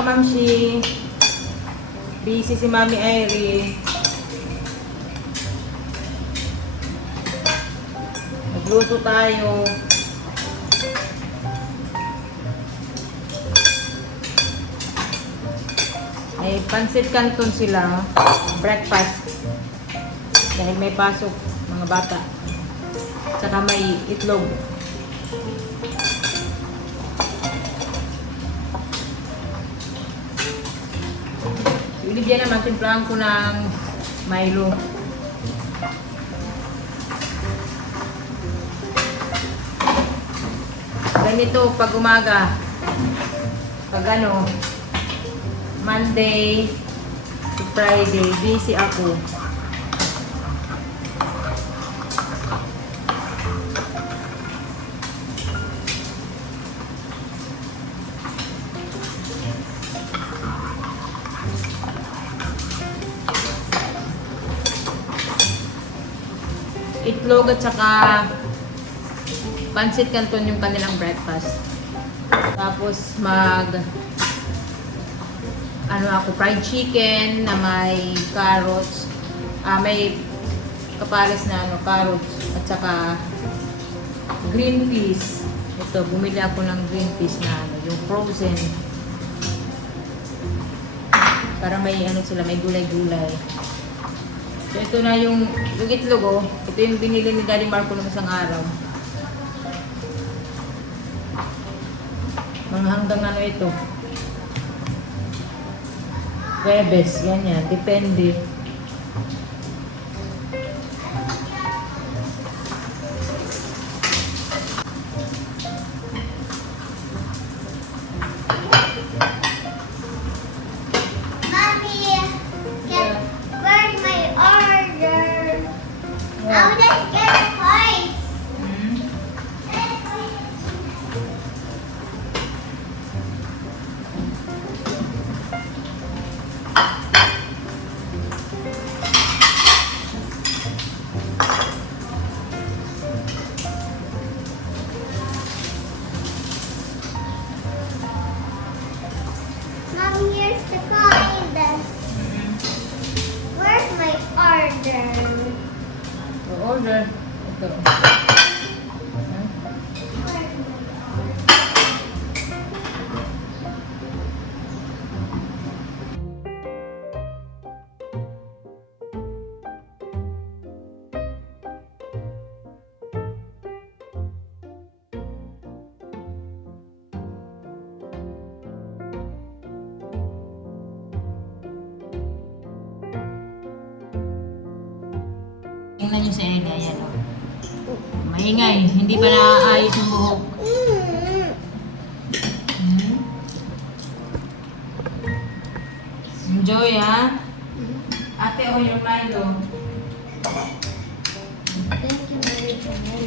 kamamshi. Busy si Mami Airy. Nagluto tayo. May pancit canton sila. Breakfast. Dahil may pasok mga bata. Tsaka may itlog. Ibigyan naman, timplahan ko ng Milo. Ganito pag umaga. Pag ano, Monday to Friday, busy ako. Itlog at saka pancit canton yung kanilang breakfast. Tapos ano ako, fried chicken na may carrots. May kapares na carrots at saka green peas. Ito, bumili ako ng green peas na yung frozen. Para may sila, may gulay-gulay. So, ito na yung itlog, oh. Ito yung binili ni Daddy Marco ng isang araw. Mga hanggang ito. Webes, ganyan. Depende. Here's the coin. Where's my order? Order. Ito. Tingnan nyo si Eda, yan o. Maingay, hindi pa naaayos yung buhok. Enjoy, ha? Ate, oh, yung Milo. Thank you very much.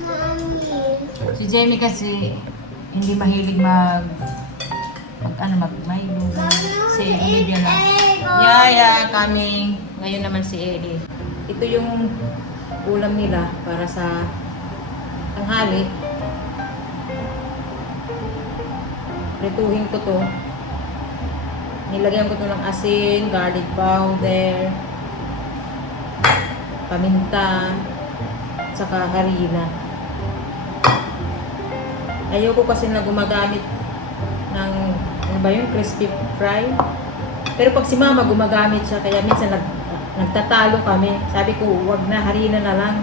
Mommy. Si Jamie kasi hindi mahilig mag-Milo. Si Olivia lang. Yeah, coming. Ngayon naman si Ellie. Ito yung ulam nila para sa tanghali. Prituhin ko to. Nilagyan ko to ng asin, garlic powder, paminta, saka harina. Ayoko kasi na gumagamit ng crispy fry. Pero pag si Mama gumagamit siya, kaya minsan nagtatalo kami. Sabi ko, wag na, harina na lang.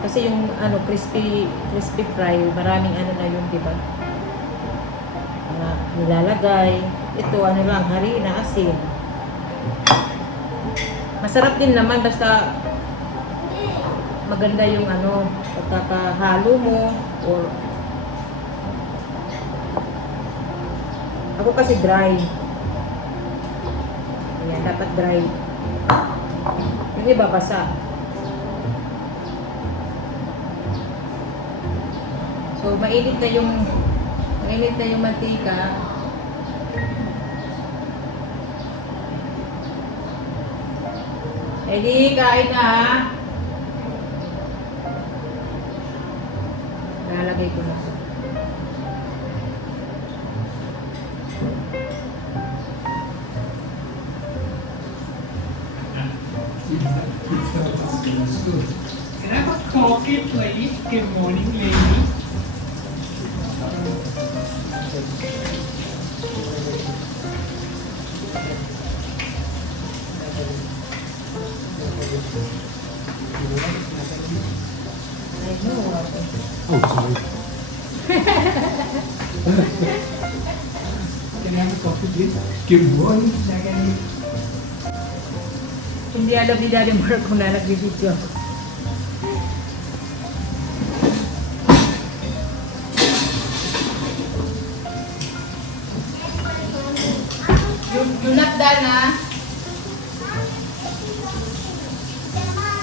Kasi yung crispy fry, maraming na yun, di ba? Nilalagay. Ito, lang, harina, asin. Masarap din naman, basta maganda yung pagkakahalo mo or ako kasi dry. Ayan, dapat dry. Yung iba basa. So mainit na yung mantika. Ready? Kain na ha. Lalagay ko na. Can I have a coffee, please? Good morning, lady. I know. Oh, sorry. Can I have a coffee, please? Good morning, Nagani. Hindi alam ni Daddy Mark kung na nagbibideo ako. You're not done ha?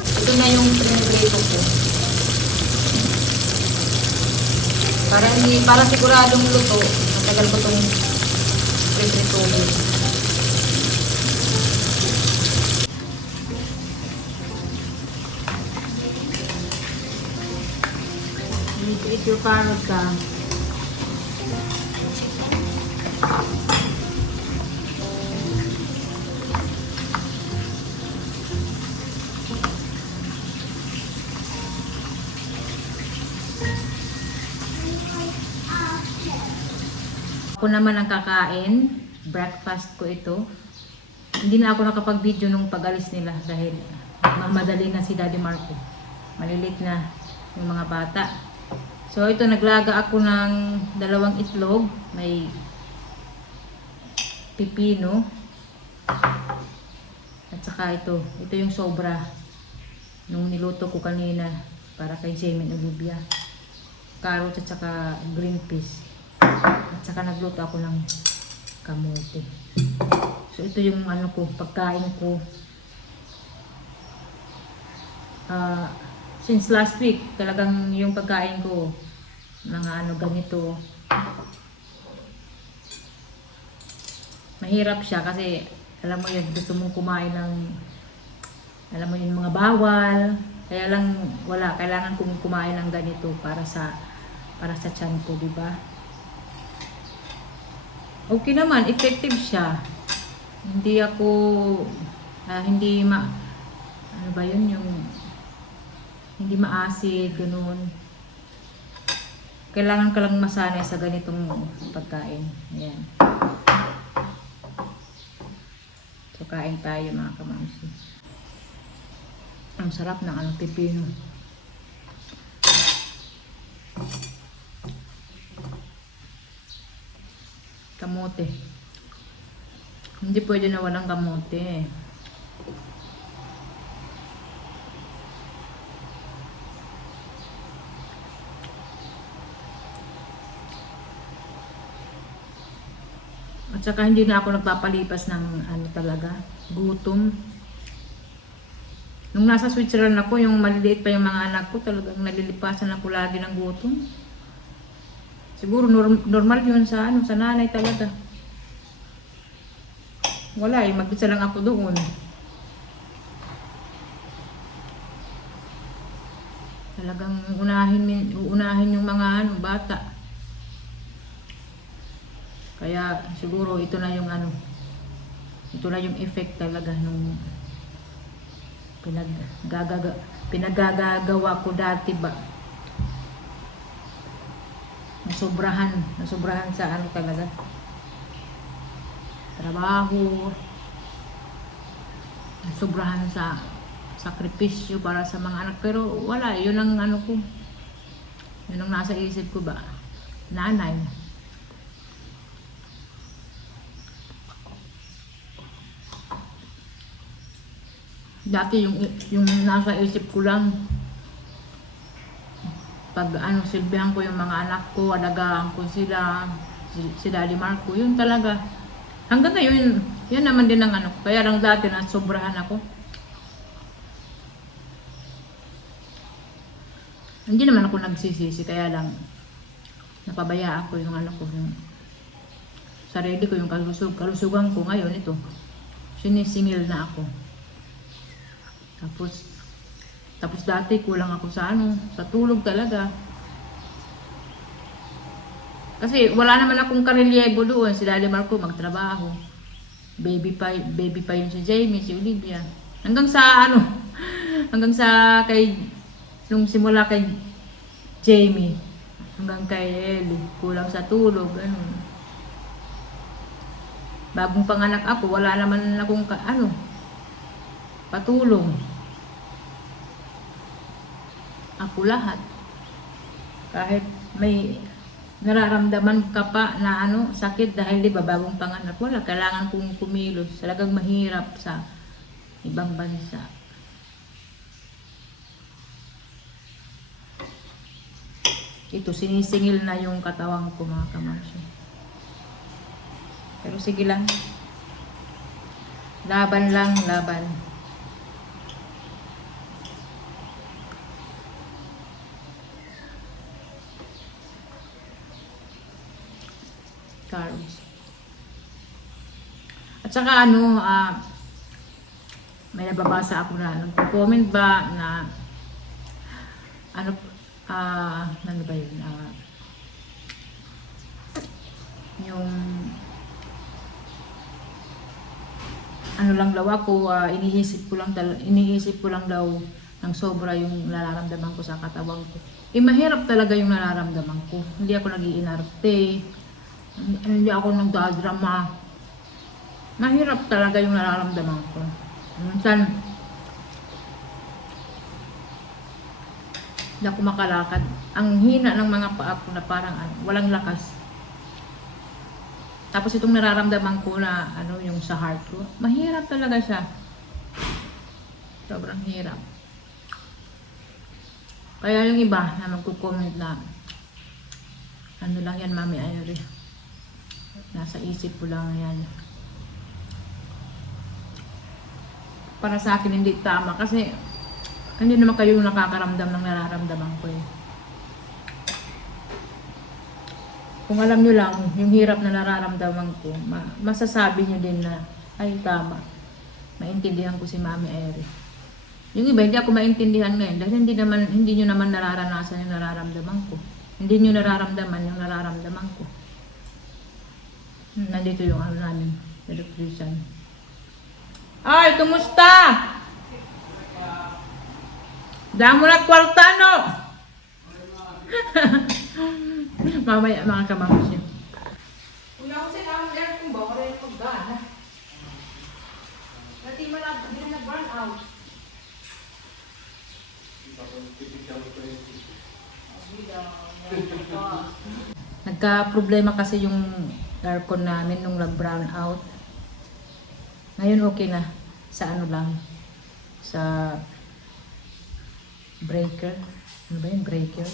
Ito na yung pinag-prito ko. Para siguradong luto, matagal ko itong prito. You need to eat your carrots ha. Ako naman ang kakain. Breakfast ko ito. Hindi na ako nakapag-video nung pag-alis nila dahil madali na si Daddy Marco. Malilit na yung mga bata. So ito, naglaga ako ng 2 itlog. May pipino. At saka ito. Ito yung sobra nung niluto ko kanina para kay Jamie and Olivia. Carrots at saka green peas. At saka nagluto ako ng kamote. So ito yung ano ko, pagkain ko. Since last week, talagang yung pagkain ko mga ano ganito. Mahirap siya kasi alam mo yun, gusto mong kumain ng alam mo yun, mga bawal. Kaya lang wala, kailangan kong kumain ng ganito para sa tiyan ko, di ba? Okay naman, effective siya. Hindi ako, ano ba yun, yung, hindi maasid, ganun. Kailangan ka lang masanay sa ganitong pagkain. Ayan. So, kain tayo mga kamamsi. Ang sarap ng ano, pipino. Kamote. Hindi pwede na walang kamote. At saka hindi na ako nagpapalipas ng ano talaga, gutom. Nung nasa Switzerland ako, yung maliliit pa yung mga anak ko, talagang nalilipasan ako lagi ng gutom. Siguro normal yun sa sa nanay talaga. Wala mag-isa lang ako doon. Talagang uunahin yung mga bata. Kaya siguro ito na yung ito na yung effect talaga nung pinaggagawa ko dati ba. Nasobrahan sa talaga. Trabaho. Nasobrahan sa sakripisyo para sa mga anak. Pero wala, yun ang ko. Yun ang nasa isip ko ba. Nanay. Dati yung nasa isip ko lang, pag silbihan ko yung mga anak ko, alagaan ko sila, si Daddy Marco, yun talaga. Hanggang ngayon, yun naman din ang kaya lang dati nasobrahan ako. Hindi naman ako nagsisisi, kaya lang napabayaan ko yung ko, yung sarili ko, yung kalusugan ko ngayon ito. Sinisingil na ako. Tapos dati kulang ako sa sa tulog talaga. Kasi wala naman akong karelyebo doon. Si Daddy Marco magtrabaho. Baby pa yun si Jamie, si Olivia. Hanggang sa hanggang sa nung simula kay Jamie, hanggang kay Ellie, kulang sa tulog, Bagong panganak ako, wala naman akong patulong. Ako lahat. Kahit may nararamdaman ka pa na sakit dahil di ba bagong panganak, wala, kailangan kong kumilos. Talagang mahirap sa ibang bansa. Ito, sinisingil na yung katawan ko, mga kamasyo. Pero sige lang. Laban lang, laban. Carbs. At saka may nababasa ako na nagko-comment ba na ano ba yun? Yung lang daw ako, iniisip ko lang daw ng sobra yung nararamdaman ko sa katawan ko. Mahirap talaga yung nararamdaman ko. Hindi ako nag-iinarte. Hindi ako nagdadrama. Mahirap talaga yung nararamdaman ko. Minsan, hindi ako makalakad. Ang hina ng mga paa ko na parang walang lakas. Tapos itong nararamdaman ko na yung sa heart ko, mahirap talaga siya. Sobrang hirap. Kaya yung iba na magko-comment na lang yan, Mami Ayori. Nasa isip ko lang yan. Para sa akin hindi tama kasi hindi naman kayo nakakaramdam ng nararamdaman ko eh. Kung alam nyo lang yung hirap na nararamdaman ko, masasabi nyo din na ay tama. Maintindihan ko si Mami Ayori. Yung iba hindi ako maintindihan ngayon dahil hindi nyo naman nararanasan yung nararamdaman ko. Hindi nyo nararamdaman yung nararamdaman ko. Nandito yung namin, electrician. Ay, kumusta? Damo na kwarta, no? Mamaya, mga kamamsya. Kung ako sa naman yan, kung ba, wala yung paggana. Dati hindi na burn out. Nagka-problema kasi yung aircon namin nung nag-brown out. Ngayon okay na. Sa sa breaker. Ano ba yung breaker?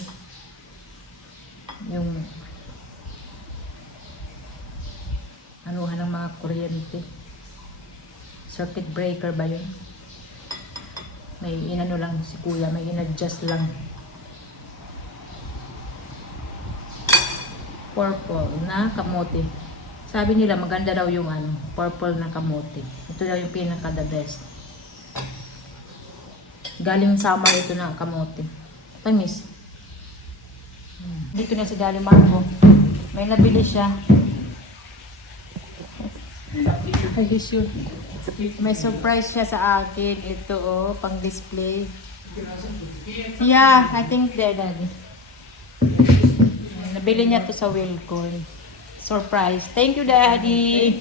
Yung anuhan ng mga kuryente. Circuit breaker ba yun? May lang si kuya, may in-adjust lang. Purple na kamote. Sabi nila maganda daw yung purple na kamote. Ito daw yung pinaka the best. Galing summer ito na kamote. Tamis. Dito na si Daddy Marco. May nabili siya. Ay, sure. May surprise siya sa akin. Ito pang display. Yeah, I think there, Daddy. Nabili niya to sa Wilcon. Surprise. Thank you, Daddy.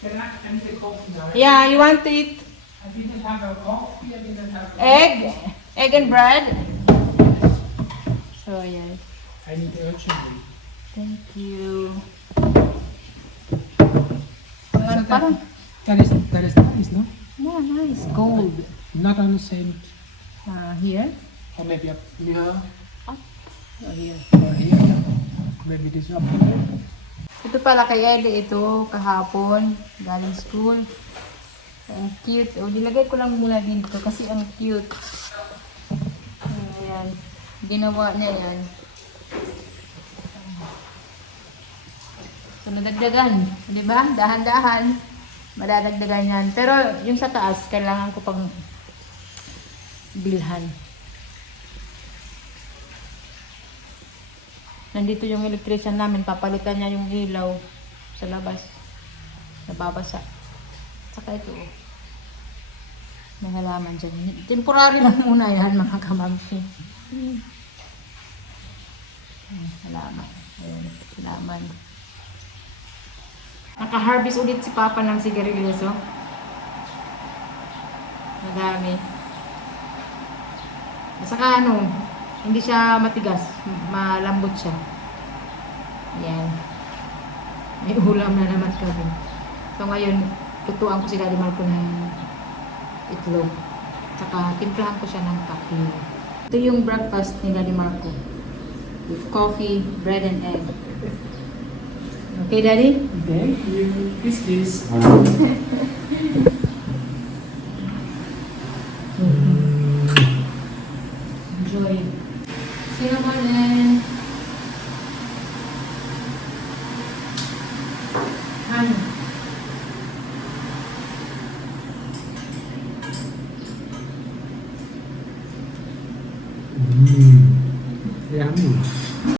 Can I the coffee now? Yeah, you want to eat I didn't have a coffee, I didn't have egg and bread? So, yeah. I need urgently. Thank you. That is nice, no? Yeah, nice. Gold. Not on the same, Here? or maybe up here, Oh, here. or here. Maybe this up here. Ito pala kay Ellie, ito kahapon, galing school. Ang cute. O, nilagay ko lang muna dito kasi ang cute. Ayan. Ginawa niya yan. So, nadagdagan. Di ba? Dahan-dahan. Madadagdagan yan. Pero, yung sa taas, kailangan ko pang bilhan. Nandito yung electrician namin, papalitan niya yung ilaw sa labas. Nababasa. Saka ito, oh. May halaman dyan. Temporary lang muna yan, mga kamampi. Halaman. Ayan, halaman. Naka-harvest ulit si Papa ng sigarilyas, oh. Madami. Saka ano, hindi siya matigas, malambot siya. Ayan. May ulam na naman kami. So ngayon, tutuan ko si Daddy Marco ng itlog. Saka timplahan ko siya ng kape. Ito yung breakfast ni Daddy Marco. With coffee, bread and egg. Okay, Daddy? Thank you. Kiss. Enjoy. Cinnamon and honey. Yummy.